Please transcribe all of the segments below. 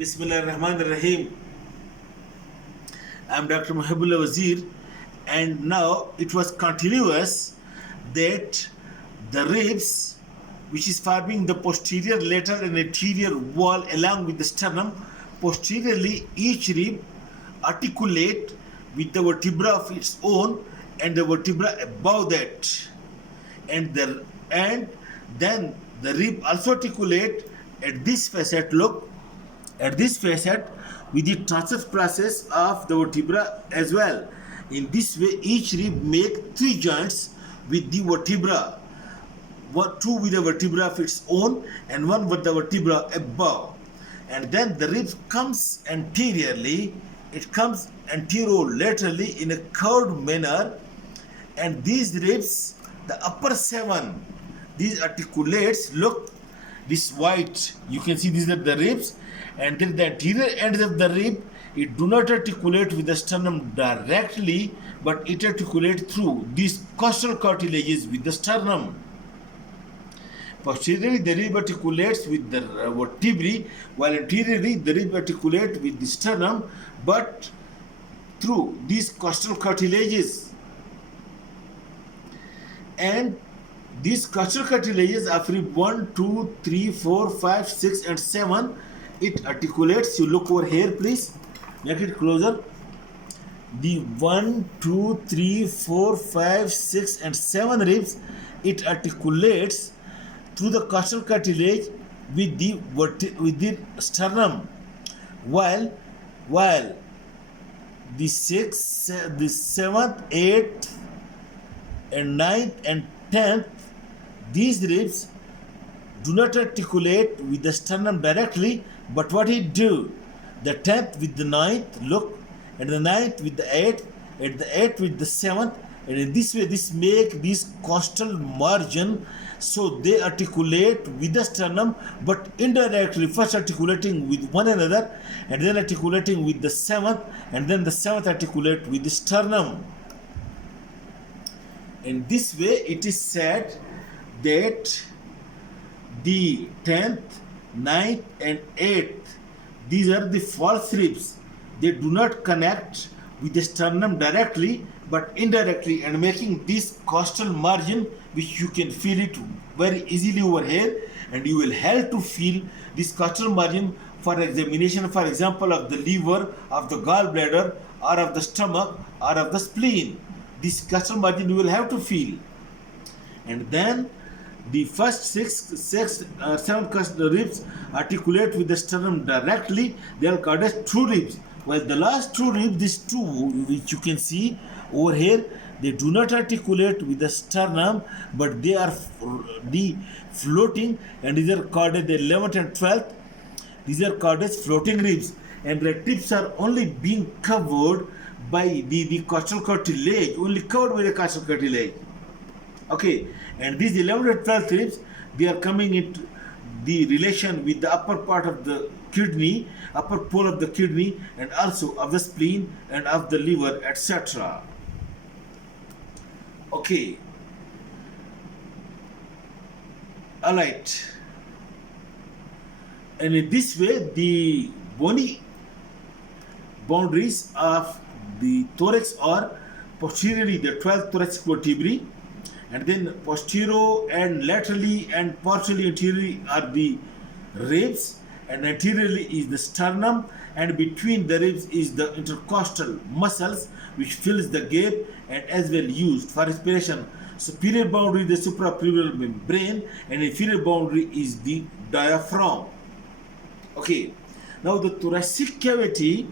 Bismillah ar-Rahman ar-Rahim. I am Dr. Muhabullah Wazir, and now it was continuous that the ribs, which is forming the posterior, lateral, and anterior wall along with the sternum, posteriorly each rib articulate with the vertebra of its own and the vertebra above that, and then the rib also articulate at this facet. Look at this facet with the transverse process of the vertebra as well. In this way, each rib make three joints with the vertebra, two with the vertebra of its own and one with the vertebra above. And then the rib comes anteriorly, it comes anterolaterally in a curved manner, and these ribs, the upper seven, these articulates, look, this white, you can see these are the ribs, and then the anterior ends of the rib, it do not articulate with the sternum directly, but it articulates through these costal cartilages with the sternum. Posteriorly, the rib articulates with the vertebrae, while anteriorly, the rib articulates with the sternum, but through these costal cartilages. And these costal cartilages of rib 1, 2, 3, 4, 5, 6, and 7, it articulates. You look over here, please. Make it closer. The 1, 2, 3, 4, 5, 6, and 7 ribs, it articulates through the costal cartilage with the sternum, while the 6th, the 7th, 8th, and 9th and 10th, these ribs do not articulate with the sternum directly, but what it do? The 10th with the 9th, look, and the 9th with the 8th, and the 8th with the 7th, and in this way, this make this costal margin, so they articulate with the sternum, but indirectly, first articulating with one another, and then articulating with the 7th, and then the 7th articulate with the sternum. In this way, it is said that the 10th, 9th, and 8th, these are the false ribs. They do not connect with the sternum directly, but indirectly, and making this costal margin, which you can feel it very easily over here, and you will have to feel this costal margin for examination, for example, of the liver, of the gallbladder, or of the stomach, or of the spleen. This costal margin you will have to feel. And then the first 7 costal ribs articulate with the sternum directly. They are called as true ribs. While the last two ribs, these two which you can see over here, they do not articulate with the sternum, but they are the floating, and these are called as the 11th and 12th. These are called as floating ribs, and their tips are only being covered by the costal cartilage, only covered by the costal cartilage. Okay, and these 11th and 12th ribs, they are coming into the relation with the upper part of the kidney, upper pole of the kidney, and also of the spleen and of the liver, etc. Okay. Alright. And in this way, the bony boundaries of the thorax are posteriorly the 12th thoracic vertebrae, and then posterior and laterally and partially anteriorly are the ribs, and anteriorly is the sternum, and between the ribs is the intercostal muscles which fills the gap and as well used for respiration. Superior boundary is the suprapleural membrane, and inferior boundary is the diaphragm. Okay, now the thoracic cavity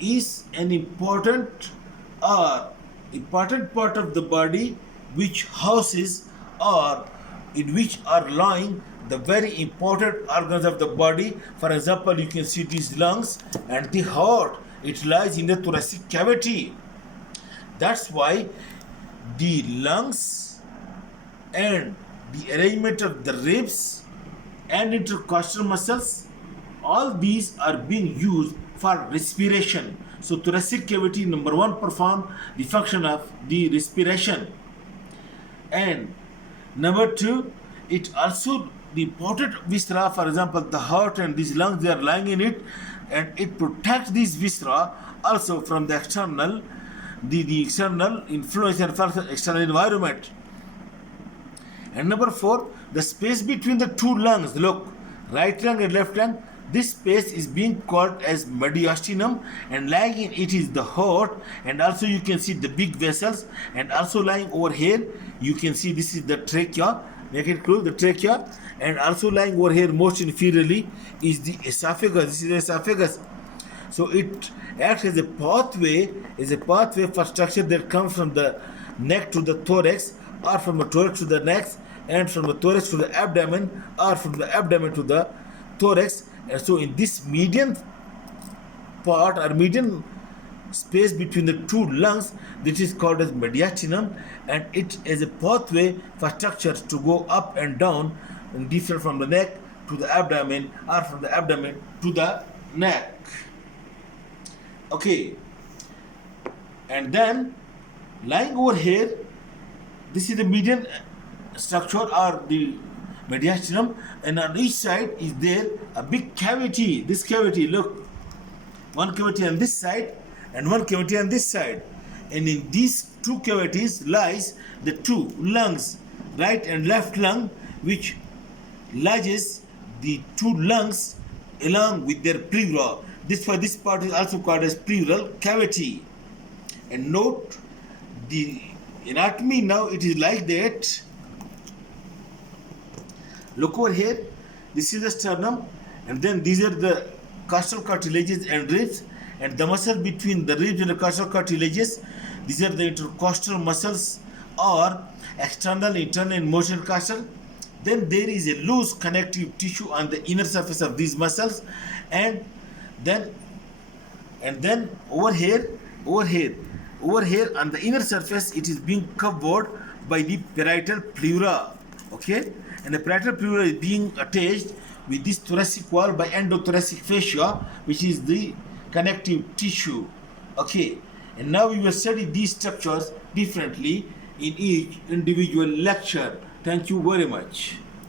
is an important part of the body which houses or in which are lying the very important organs of the body. For example, you can see these lungs and the heart. It lies in the thoracic cavity. That's why the lungs and the arrangement of the ribs and intercostal muscles, all these are being used for respiration. So thoracic cavity, number one, perform the function of the respiration, and number two, it also the ported viscera, for example, the heart and these lungs, they are lying in it, and it protects these viscera also from the external, the external influence and external environment. And number 4, the space between the two lungs, look, right lung and left lung, this space is being called as mediastinum, and lying in it is the heart, and also you can see the big vessels, and also lying over here you can see this is the trachea, make it close, the trachea, and also lying over here most inferiorly is the esophagus, this is the esophagus. So it acts as a pathway for structure that comes from the neck to the thorax, or from the thorax to the neck, and from the thorax to the abdomen, or from the abdomen to the thorax. And so in this median part or median space between the two lungs, this is called as mediastinum, and it is a pathway for structures to go up and down and different from the neck to the abdomen, or from the abdomen to the neck. Okay, and then lying over here, this is the median structure or the mediastinum, and on each side is there a big cavity. This cavity, look, one cavity on this side and one cavity on this side, and in these two cavities lies the two lungs, right and left lung, which lodges the two lungs along with their pleura. This part is also called as pleural cavity. And note the anatomy now, it is like that. Look over here, this is the sternum, and then these are the costal cartilages and ribs, and the muscle between the ribs and the costal cartilages, these are the intercostal muscles or external, internal and motion costal. Then there is a loose connective tissue on the inner surface of these muscles, and then over here on the inner surface, it is being covered by the parietal pleura. Okay, and the parietal pleura is being attached with this thoracic wall by endothoracic fascia, which is the connective tissue. Okay, and now we will study these structures differently in each individual lecture. Thank you very much.